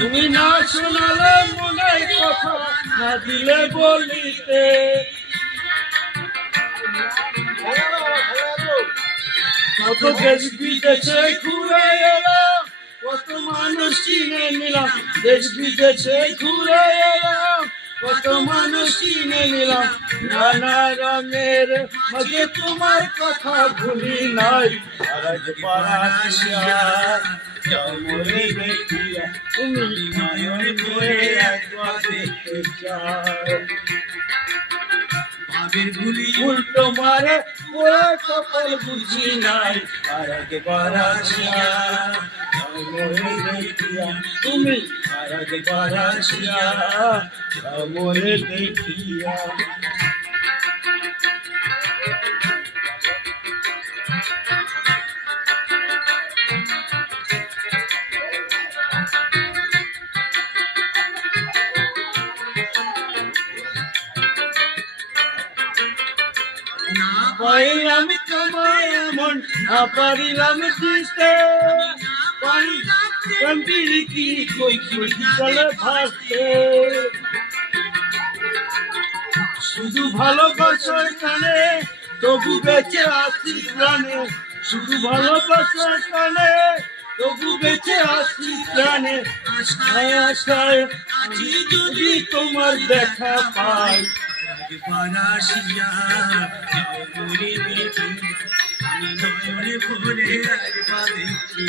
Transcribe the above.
তুমি না শোনালে মনে কথা না দিলে বলিতে কত দেশ বিদেশে ঘুরে এলাম কত মানুষ চিনে নিলাম দেশ বিদেশে ঘুরে এলাম কত মানুষ চিনে নিলাম নানা রঙের মাঝে তোমার কথা ভুলি নাই আর আজ পারাশিয়া মরে দেখিয়া তুমি নয়ন ভরে একবার দেখতে চাও উল্টো মারে ওরা কপাল বুঝি নাই আর একবার আসিয়া মরে দেখিয়া তুমি আর একবার আসিয়া মরে দেখিয়া পাইলাম তোমায় এমন না পারিলাম দিতে কি কই চলে ভাসতে শুধু ভালোবাসার কানে তবু বেঁচে আছি প্রাণে শুধু ভালোবাসার কানে তবু বেঁচে আছি প্রাণে আশায় আশায় আছি যদি তোমার দেখা পাই পারাশিয়া মরে দেখি নয়নে ভরে একবার দেখি